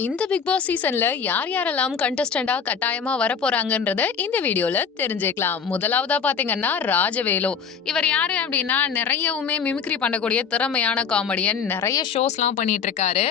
இந்த big pass சீசன்ல யார் யாரெல்லாம் கண்டஸ்டண்டா கட்டாயமா வரப்போறாங்கன்றத இந்த வீடியோல தெரிஞ்சுக்கலாம். முதலாவதா பாத்தீங்கன்னா ராஜவேலு. இவர் யாரு அப்படின்னா நிறையவுமே மிமிக்ரி பண்ணக்கூடிய திறமையான காமெடியன். நிறைய ஷோஸ்லாம் பண்ணிட்டு இருக்காரு.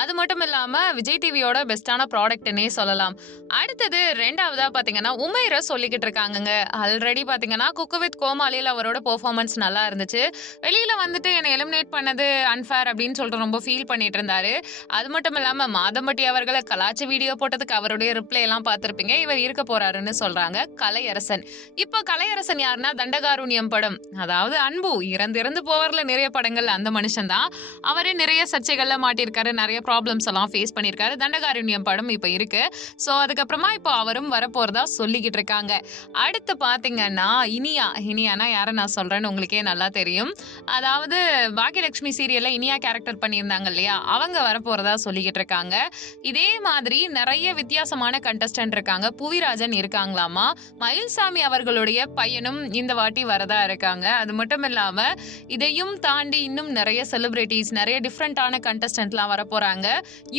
அது மட்டும் இல்லாம விஜய் டிவியோட பெஸ்டான ப்ராடக்ட்னே சொல்லலாம். அடுத்தது ரெண்டாவதா பாத்தீங்கன்னா உமைர சொல்லிக்கிட்டு இருக்காங்கங்க. ஆல்ரெடி பாத்தீங்கன்னா குக்கு வித் கோமாளியில் அவரோட பெர்ஃபார்மன்ஸ் நல்லா இருந்துச்சு. வெளியில வந்துட்டு என்னை எலிமினேட் பண்ணது அன்ஃபேர் அப்படின்னு சொல்லிட்டு ரொம்ப ஃபீல் பண்ணிட்டு இருந்தாரு. அது மட்டும் இல்லாம மாதம்பட்டி அவர்களை கலாச்சி வீடியோ போட்டதுக்கு அவருடைய ரிப்ளை எல்லாம் பார்த்திருப்பீங்க. இவர் இருக்க போறாருன்னு சொல்றாங்க. கலையரசன். இப்போ கலையரசன் யாருன்னா தண்டகாருண்யம் படம், அதாவது அன்பு இறந்து போவர்ல நிறைய படங்கள் அந்த மனுஷன் தான். அவரு நிறைய சர்ச்சைகள்ல மாட்டிருக்காரு, நிறைய ப்ராப்ளம்ஸ் எல்லாம் ஃபேஸ் பண்ணிருக்காரு. தண்டகாருண்யம் படம் இப்ப இருக்கு. சோ அதுக்கப்புறமா இப்போ அவரும் வரப்போறதா சொல்லிக்கிட்டு இருக்காங்க. அடுத்து பாத்தீங்கன்னா இனியானா யார நான் சொல்றேன்னு உங்களுக்கே நல்லா தெரியும். அதாவது பாக்கியலட்சுமி சீரியல்ல இனியா கேரக்டர் பண்ணியிருந்தாங்க இல்லையா, அவங்க வரப்போறதா சொல்லிக்கிட்டு இருக்காங்க. இதே மாதிரி நிறைய வித்தியாசமான கண்டஸ்டன்ட் இருக்காங்க. புவிராஜன் இருக்காங்களாமா. மயில்சாமி அவர்களுடைய பையனும் இந்த வாட்டி வரதா இருக்காங்க. அது மட்டும் இல்லாம இதையும் தாண்டி இன்னும் நிறைய செலிபிரிட்டிஸ், நிறைய டிஃப்ரெண்டான கண்டஸ்டன்ட்லாம் வர போறாங்க.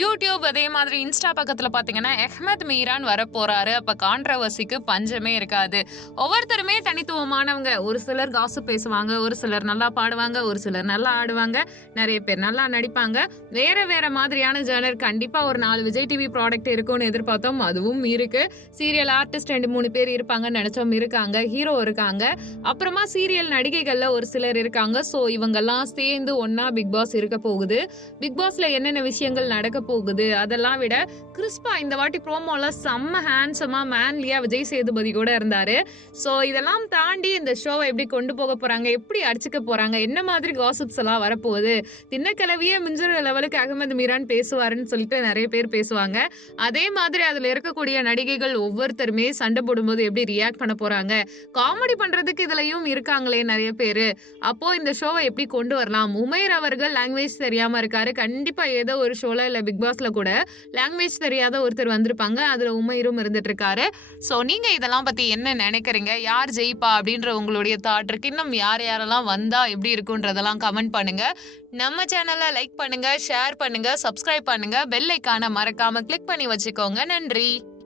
யூடியூப் அதே மாதிரி இன்ஸ்டா பக்கத்துல பாத்தீங்கன்னா அஹ்மத் மீரான் வர போறாரு. அப்ப கான்ட்ரவர்சிக்கு பஞ்சமே இருக்காது. ஒவ்வொருத்தருமே தனித்துவமானவங்க. ஒரு சிலர் காசு பேசுவாங்க, ஒரு சிலர் நல்லா பாடுவாங்க, ஒரு சிலர் நல்லா ஆடுவாங்க, நிறைய பேர் நல்லா நடிப்பாங்க. வேற வேற மாதிரியான ஜேர்னர். கண்டிப்பா ஒரு 4 விஜய் டிவி ப்ராடக்ட் இருக்கும்னு எதிர்பார்த்தோம், அதுவும் இருக்கு. சீரியல் ஆர்டிஸ்ட் 2-3 பேர் இருப்பாங்கன்னு நினைச்சோம், இருக்காங்க. ஹீரோ இருக்காங்க. அப்புறமா சீரியல் நடிகைகள்ல ஒரு சிலர் இருக்காங்க. சோ இவங்கெல்லாம் சேர்ந்து ஒன்னா பிக் பாஸ் இருக்க போகுது. பிக் பாஸ்ல என்னென்ன விஷயங்கள் நடக்க போகுது அதெல்லாம் விட கிறிஸ்பா இந்த வாட்டி ப்ரோமோல செம்ம ஹேண்ட்ஸமா மேன்லியா விஜய் சேதுபதி கூட இருந்தாரு. சோ இதெல்லாம் தாண்டி இந்த ஷோவை எப்படி கொண்டு போக போறாங்க, எப்படி அடிச்சுக்க போறாங்க, என்ன மாதிரி காசிப்ஸ் எல்லாம் வரப்போகுது, தின்னக்கிழவியே மிஞ்சுற லெவலுக்கு அகமது மீரான் பேசுவாருன்னு சொல்லிட்டு நிறைய பேர் பேசுவாங்க. அதே மாதிரி அதுல இருக்கக்கூடிய நடிகைகள் ஒவ்வொருத்தருமே சண்டை போடும்போது எப்படி ரியாக்ட் பண்ண போறாங்க, காமெடி பண்றதுக்கு இதுலயும் இருக்காங்களே நிறைய பேரு. அப்போ இந்த ஷோவை எப்படி கொண்டு வரலாம். உமைர் அவர்கள் லாங்குவேஜ் தெரியாம இருக்காரு. கண்டிப்பா ஏதோ ஒரு ஷோல இல்ல பிக் பாஸ்ல கூட லாங்குவேஜ் தெரியாத ஒருத்தர் வந்திருப்பாங்க. அதுல உமைரும் இருந்துட்டு இருக்காரு. சோ நீங்க இதெல்லாம் பத்தி என்ன நினைக்கிறீங்க? யார் ஜெயிப்பா அப்படின்ற உங்களுடைய தாட் இருக்கு. இன்னும் யார் யாரெல்லாம் வந்தா எப்படி இருக்குன்றதெல்லாம் கமெண்ட் பண்ணுங்க. நம்ம சேனலை லைக் பண்ணுங்க, ஷேர் பண்ணுங்க, சப்ஸ்கிரைப் பண்ணுங்க, பெல் ஐகானை மறக்காம கிளிக் பண்ணி வச்சுக்கோங்க. நன்றி.